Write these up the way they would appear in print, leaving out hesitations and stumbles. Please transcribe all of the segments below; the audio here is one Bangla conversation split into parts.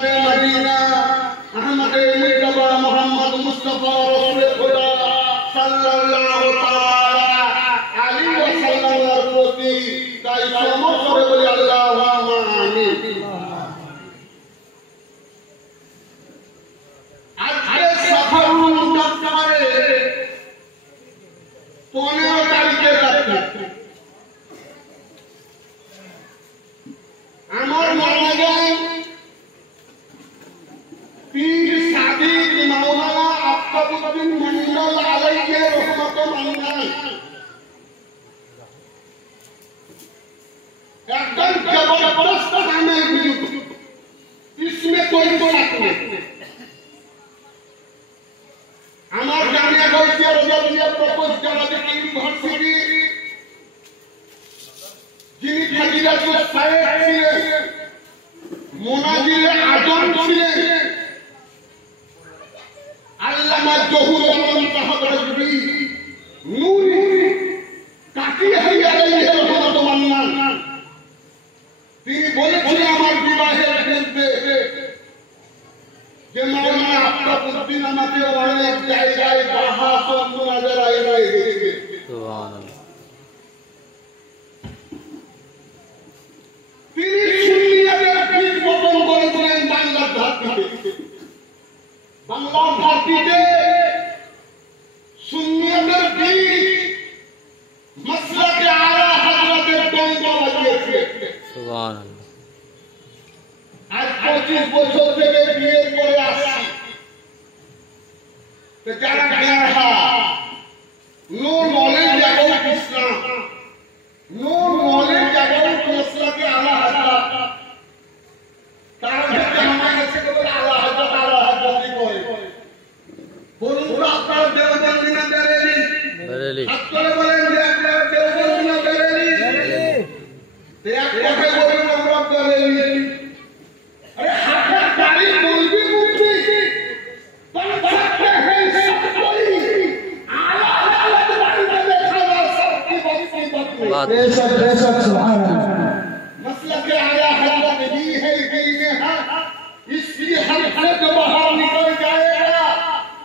मदीना अहमद मुस्तफा मोहम्मद मुस्तफा रसूल खुदा सल्लल्लाहु ताला अलैहि वसल्लम प्रति তাই সমস্ত বলি আল্লাহুম্মা আমিন। আজকে সফরুল মুতাকারে 15 তারিখে রাতে আমার মনে হয় पीर सादिक मौलाना अब्दुल मंडल अलैहि रहमतुल्लाह एकदम जबरदस्त काम है इसमें कोई शक नहीं। हमारे जामिया गौसिया रज़िया प्रपोज कराते यूनिवर्सिटी जिन फजीलतुल शायख ছিলেন मुनाजिर आजम ছিলেন আল্লামা জহুর রহমান সাহেব রাজবি নূরি কাকি হাইয়া আলাইহি রহমাতুল্লাহ তিনি বলেছিলেন আমার বিবাহের ক্ষেত্রে যে মাওলানা আব্দুদ্দিন আমাকে অনেক জায়গায় বাহাস ও মুনাজারায় রেখেছে। সুবহানাল্লাহ। তিনি সুন্নিয়াদের বীজ বপন করেছিলেন বাংলার ধারটিতে। বাংলার ধারটিতে সুন্নিয়াদের বীজ মাসলাকে আলা হযরতের ডঙ্ক লাগিয়েছে। সুবহানাল্লাহ। আজ 25 বছর থেকে বিয়ে করে আসছি তো যারা বিরহা no knowledge about Islam, no knowledge about মাসলাকে আলা হযরত, তারা যদি আমার কাছে বলে আলা হযরত আলা হযরতই করে বলুন তো আপনারা দেওবন্দি না বেরেলি? বেরেলি। আপনারা বলেন যে আপনারা দেওবন্দি না বেরেলি? বেরেলি। তো এক কথায় বলুন আমরা বেরেলি। अरे हाथ तारीफ बोलती बोलती पर सकते हैं सब कोई आला हज़रत बंदे देखा जा सबकी बात बेशक सुभान अल्लाह। मसला के आला हज़रत भी है दिल में है, इसकी हर से जो बाहर निकल जाएगा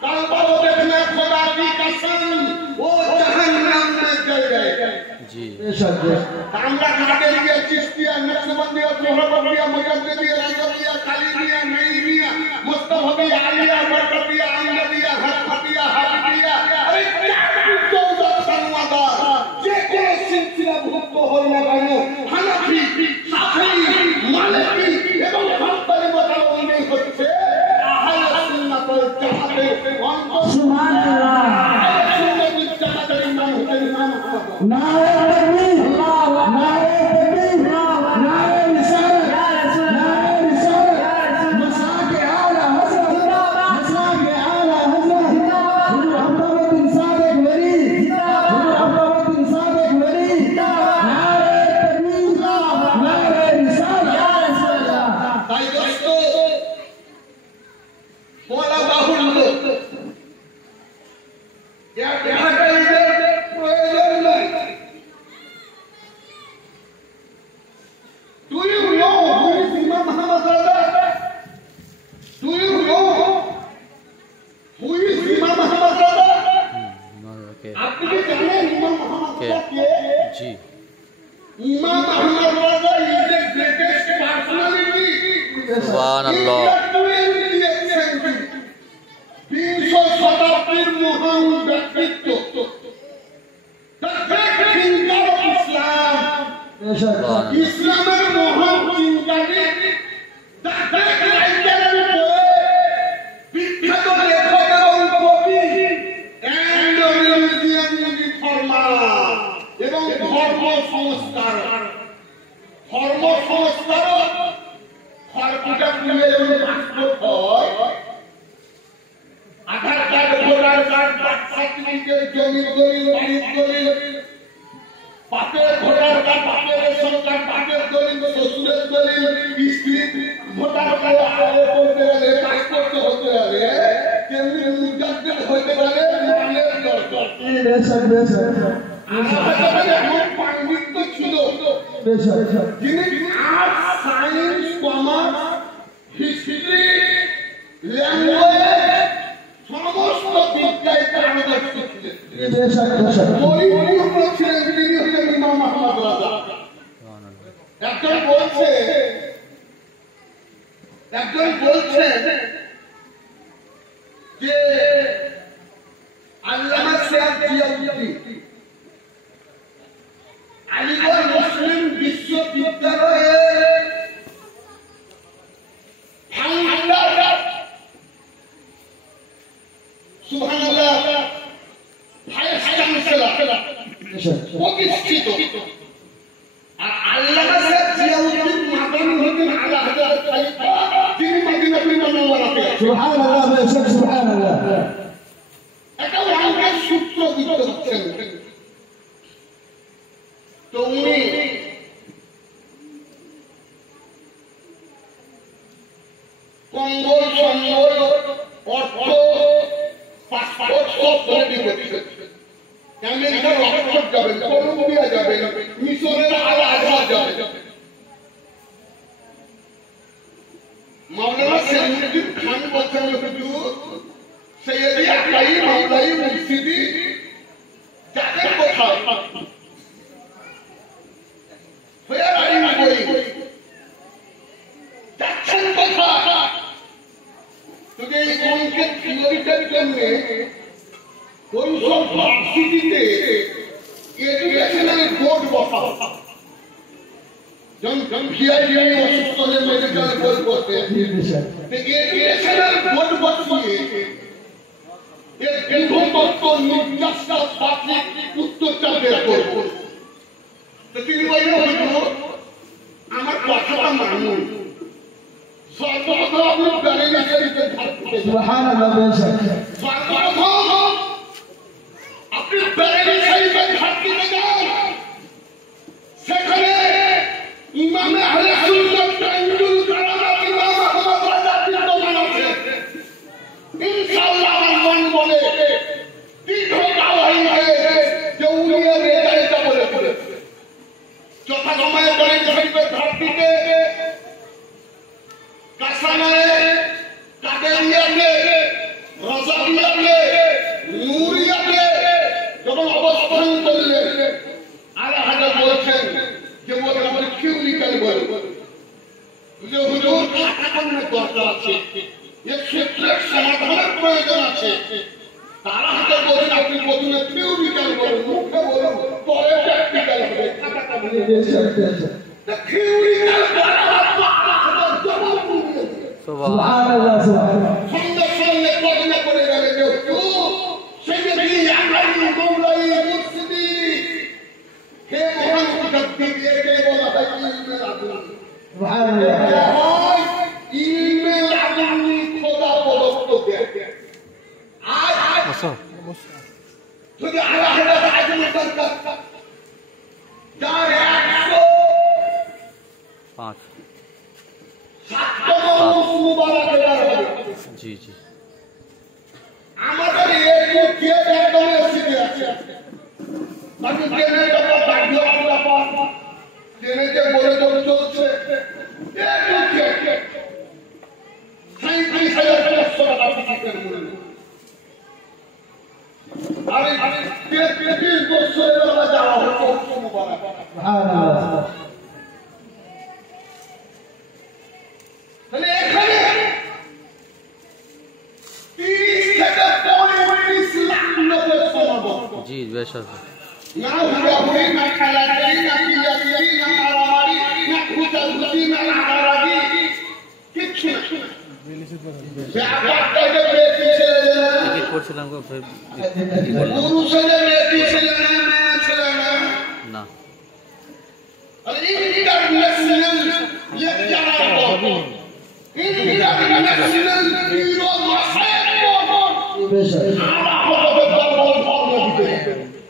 कल वो देखना खुदा की कसम वो जहन्नम में जल जाएगा। जी बेशक আমরা কাদেরিয়া চিশতিয়া নকশবন্দিয়া সোহরবন্দিয়া মুজাদ্দিদিয়া রাজবিয়া কালিমিয়া নাইমিয়া মুস্তাফাবিয়া আলিয়া বরকতিয়া আহমদিয়া হাসফতিয়া হাবিবিয়া আরে চৌদা সনওয়াদা যে কোন সিলসিলা ভুক্ত হয় না কেন হানাফি শাফিঈ মালিকি এবং হাম্বলি মতাবলম্বী হচ্ছে আহলে সুন্নাত ওয়াল জামাতের অন্তর। সুবহানাল্লাহ। আহলে সুন্নাত ওয়াল জামাতের ইমাম হচ্ছেন ইমাম আহমদ। নারে তাকবীর, আল্লাহু আকবার। ইসলামের মহান চিন্তাবিদ বিখ্যাত লেখক এবং কবি এবং ধর্ম সংস্কারক খড়কুটা খুলে Aadhaar card, voter card, birth certificate, জমির দলিল, বাড়ির দলিল, বাপের ভোটার কার্ড, বাপের রেশন কার্ড, বাপের দলিল, শ্বশুরের দলিল, স্ত্রীর ভোটার কার্ড করতে গেলে, কাজ করতে হতে গেলে তেমনি মুজাদ্দিদ হতে গেলে মালের দরকার। এমন পাণ্ডিত্য ছিল যিনি arts, science, commerce, history language সমস্ত বিদ্যায় পারদর্শী ছিলেন। পরিপূর্ণ ছিলেন তিনি হলেন ইমাম আহমদ রাজা। একজন বলছে যে আল্লামা সৈয়দ জিয়াউদ্দিন আলিগড় মুসলিম বিশ্ববিদ্যালয়ে সুবহানাল্লাহ ভাইস চ্যান্সেলর প্রতিষ্ঠিত। আর আল্লামা সৈয়দ জিয়াউদ্দিন মাদানী হতেন আলা হযরত খলিফা, তিনি মদিনাতুল মুনাওয়ারাতে। সুবহানাল্লাহ বেশক সুবহানাল্লাহ। এটা ওয়াঙ্গের সূত্র দিতে হচ্ছেন। তো উনি কঙ্গল সম্বল অর্থ পাসপোর্ট সব তৈরি করছেন। আমেরিকার অক্সফোর্ড যাবেন, কলম্বিয়া যাবেন, মিশরের আল আজহার যাবেন। মাওলানা সৈয়দুদ্দিন খান বলছেন হুজুর সৈয়দি আকাই মাওলাই মুর্শিদি যাদের কোথায় Where are you going? যাচ্ছেন কোথায়? তোকে এই অঙ্কের থিওরিটার জন্য কোন সব ভার্সিটিতে এডুকেশনাল বোর্ড বসাও। যখন ভিআইপি অসুস্থ হয়ে মেডিকেল বোর্ড বসে, এডুকেশনাল বোর্ড বসিয়ে এর গৃহতত্ত্ব নির্যাসটা পাবলিক উত্তরটা বের করবো। তো তিনি বললেন হুজুর আমার কথাটা মানুন, সর্বপ্রথম আপনি বেরেলিতে থাকবেন। সুবহানাল্লাহ বেশক। সর্বপ্রথম আপনি বেরেলি শরীফে থাকতে যান, সেখানে ইমাম আহলে সুন্নাত তাইয়ুল কারামাত ইমাম আহমদ রাজা বিদ্যমান আছে। ইনশাআল্লাহ আমার মন বলে দীর্ঘ দাওয়াই হয়ে যে উনি এটা বলে করেছে। যথা সময়ে বলে শরীফের ঘাটতিতে কাসানায় কাদেরিয়াতে রাজাবিয়াতে নূরিয়াতে যখন অবস্থান করলেন, আলা হাজার বলছেন যে বলে আমাদের থিওরিক্যাল বলে যে হুজুর খাতাকন্যের দরকার আছে, এর ক্ষেত্রে সমাধানের প্রয়োজন আছে। তারা হাতে বলেন আপনি প্রথমে থিওরিক্যাল বলুন, মুখে বলুন, পরে প্র্যাকটিক্যাল হবে। খাতাটা বলে থিওরিক্যাল বলা সুবহানাল্লাহ সুবহানাল্লাহ। সঙ্গে সঙ্গে পড়লে পড়ে গেলে কেউ সেদিন আল্লাহ মৌলাই মুর্শিদি হে মহান মুজাদ্দিদ, একে বলা হয় ইলমে লাদুনি। সুবহানাল্লাহ। ইলমে লাদুনি খোদা প্রদত্ত জ্ঞান। আজ যদি আল্লাহ আজম দরকার যার 105 জি জি আমাদের একটু কে একদম এসে আছে। আমি ট্রেনের ব্যাপার দাঁড়িয়ে ব্যাপার ট্রেনে যে বলে চলছে জি বেশক। না হুড়াহুড়ি, না খেলাখেলি, না পিয়াপিয়ারি, না মারামারি, না খুঁচাখুচি, না রাগারাগি, কিচ্ছু না। ব্যাপারটা যে বেশি ছেলে টিকিট করছিলাম গো, পুরুষের বেশি ছেলে মেয়ে ছেলে না আর ইন্টারন্যাশনাল লেকচারার ইন্টারন্যাশনাল ব্যুরো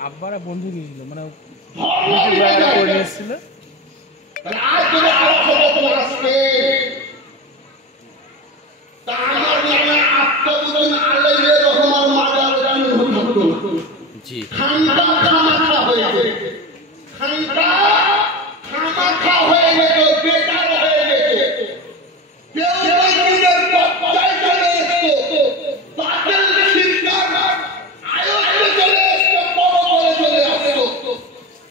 আব্বারা বন্ধু গিয়েছিল, মানে ধর্ম করে এসেছিল। আজ যদি আলোচনা আসবে তা আমার নামে আত্মবোধন আলাইহি রহমান মাদার জানি হতো জি খানকা